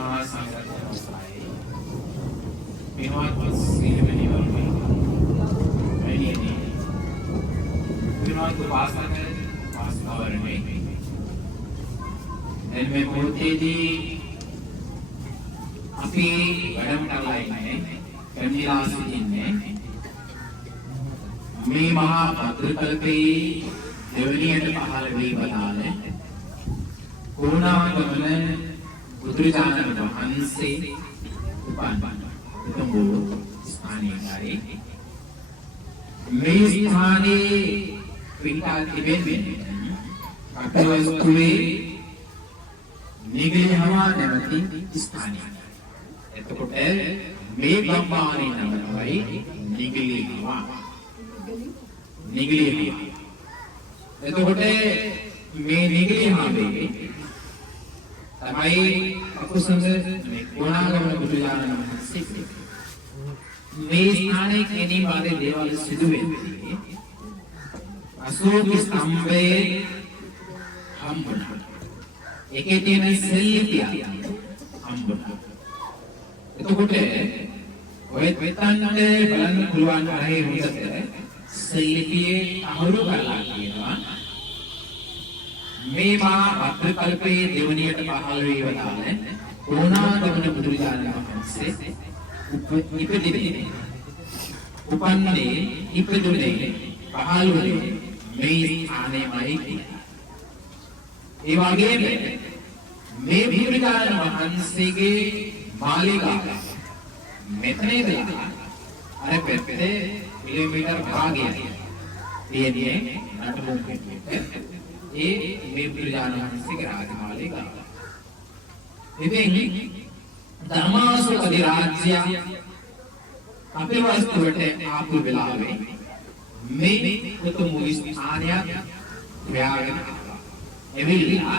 මහා සංඝරත්නයයි පින්වත් සීලමණී වරුනි එනිදී පින්වත් වාසකවරණේ එල්මේ මොහොතේදී අපි වැඩම කරලා ඉන්නේ කැමිලා සිටින්නේ මේ මහා පත්‍රකල්පේ දෙවනියට පහළ වී බලාන කෝණාගමන බුදුරජාණන් වහන්සේ උපන් උතුම් ස්ථානයයි මේ ස්ථානයේ පිටා තිබෙන්නේ අටවස්තුවේ නිගලහම නැවති ස්ථානය. එතකොට මේ ගම්මානේ නම තමයි නිගලහම. නිගලහම. එතකොට මේ නිගලහමේ තමයි අකුසංග මේ කොණාගමන බුදුරජාණන් වහන්සේ මේ ස්ථානයේ කෙනී වාගේ දේවල් සිදු වෙන්නේ අශෝක ස්තම්භයේ හම්බුණා. ඒකේ තියෙන සෙල්ලිපිය හම්බුණා. එතකොට ඔය වෙතන්න බලන්න පුළුවන් අරේ හොඳට සෙල්ලිපියේ අහුරු කරලා කියනවා මේ මා අත්කල්පයේ දෙවනියට පහළ වේවදාන කොණාගමන බුදුරජාණන් වහන්සේ ඉපදිනේ උපන්නේ ඉපදුනේ පහළ වුණේ මේ ස්ථානයේමයි. ඒ වගේම මේ බුදුරජාණන් වහන්සේගේ මාලිගාව මෙතන ඉඳලා අර පැත්තේ කිලෝමීටර් භාගයක් තියෙන්නේ නටබුන් ඒ මේ බුදුරජාණන් වහන්සේගේ රාජමාලිගාව. ඉතින් ධර්මාශෝක අධිරාජ්‍ය අපේ වස්තුවට ආපු වෙලාවේ මේ උතුම් ස්ථානයක් ව්‍යාගෙන එවිලා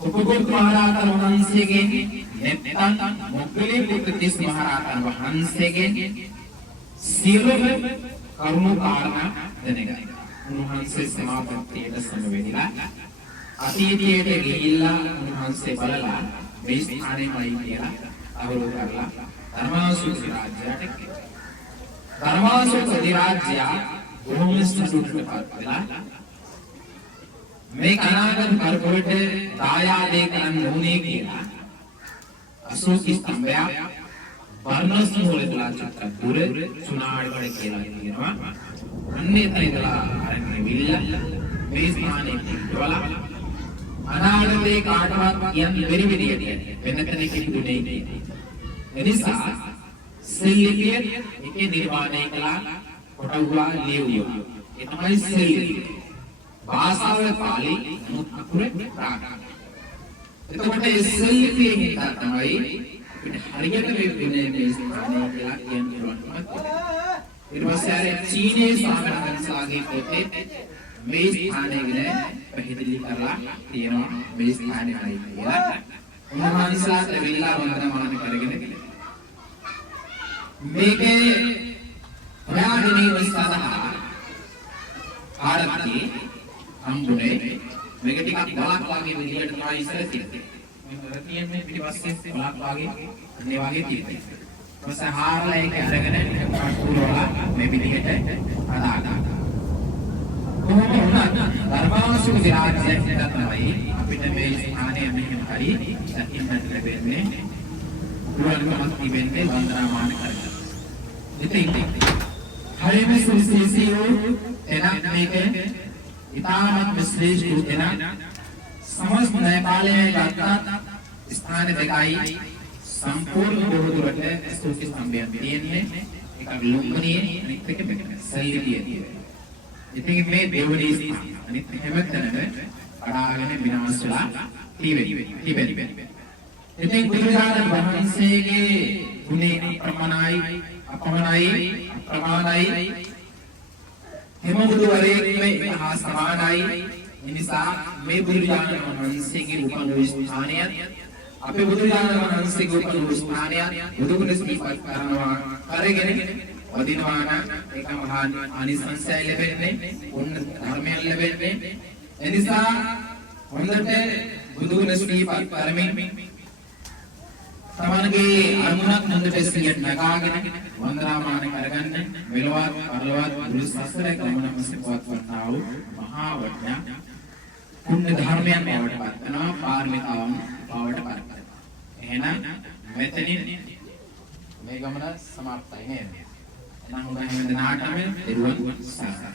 උපගොත් මහරහතන් වහන්සේගෙන් නැත්නම් මොග්ගලී පුත්තිස් මහරහතන් වහන්සේගෙන් සියලුම කරුණු කාරණා දැනගන්න. උන්වහන්සේ සමාපත්තියට සමවැදිලා අතීතයට ගිහිල්ලා උන්වහන්සේ බලලා මේ ස්ථානෙමයි කියලා අවබෝධ කරලා ධර්මාශෝක රාජ්‍යයට ධර්මාශෝක රාජ්‍ය බොහොම සතුටුපත් වෙලා මේ අනාගත පරපුරට දායාදේ කරන්න ඕනේ කියලා අශෝක ස්තම්භය වර්ණස් මූලදලා චක්‍ර දුර සුණාඩවල කියලා කියනවා. අන්නේ තැනදලා අරගෙන විල්ල මේ ස්ථානයේ පිටවලා අනාගතේ කාටවත් කියන්න බැරි විදියට වෙන තැනක ඉදුනේ. එනිසා සෙල්ලිපිය එකේ නිර්මාණය කළා කොටුවා ලියුවා. ඒ තමයි සෙල්ලිපිය. භාෂාව පාලි අකුරේ ප්‍රාණ. එතකොට මේ සෙල්ලිපියෙන් තමයි අපිට හරියට මේ ස්ථානය කියලා කියන්න පුළුවන්. ඊට පස්සේ චීනයේ සාගරකන්සාගේ පොතේ මේ ස්ථානය ගැන පැහැදිලි කරලා තියෙනවා මේ ස්ථානයයි කියලා. උන්වහන්සේලාට වෙලා වන්දනමාන කරගෙන මේකේ ප්‍රාණීය සඳහා ආරම්භයේ හම්බුනේ මේක ටිකක් බලක් වගේ විදියට තමයි ඉස්සර තියෙන්නේ. මේ තියෙන්නේ පිටිපස්සේ බලක් වගේ අනේ වගේ තියෙන්නේ. ඊපස්ස හාරලා ඒක අරගෙන පුරවලා මේ විදිහට හදාගන්නවා. කොහොම වුණත් ධර්මාශෝක රාජ්‍යයට තමයි අපිට මේ ස්ථානය මෙහෙම හරි දකින්නට ලැබෙන්නේ. පුරවලකමක් තිබෙන්නේ වන්දනාමාන කරගෙන. ඉතින් හරියම සුවිශේෂීව එනක් මේක ඉතාමත් විශ්ලේෂිත එනක් සමස්ත නේපාලයේ ගත්ත ස්ථාන දෙකයි සම්පූර්ණ බොහෝදුරට ස්තුති ස්තම්භයක් තියෙන්නේ. එකක් ලුම්බිනියේ අනිත් එක සල්ලිපියේ. ඉතින් මේ දෙවනි ස්ථාන අනිත් හැමතැනම කඩාගෙන විනාශ වෙලා තිබෙනවා. ඉතින් බුදුරජාණන් වහන්සේගේ ගුණේ අප්‍රමාණයි හිමබුදුවරයෙක් මහා සමානයි. එනිසා මේ බුදුරජාණන් වහන්සේගේ උපන් ස්ථානය අපේ බුදුරජාණන් වහන්සේගේ උපන් ස්ථානය බුදුගුණ සිහිපත් කරනවා කරගෙන වදිනවා නම් ඒක මහා ආනිසංසය ලැබෙන්නේ උන්න ධර්මයෙන් ලැබෙන්නේ. එනිසා හොඳට බුදුගුණ සිහිපත් කරමින් තමන්ගේ අරමුණක් මුදුට සිහියට නගාගෙන වන්දනාමාන කරගන්න මෙලොවත් පරලොවත් බුදු සසර ගමන මුසපවත් වන්නා වූ මහා වඥා පුණ්‍ය ධර්මයන් බවට පත් කරනවා පාරමිතාවන් බවට පත් කරනවා. එහෙනම් මෙතනින් මේ ගමන සමාප්තයි නේද? එහෙනම් හොඳයි වෙන නාටකම දෙරුවන් සාසන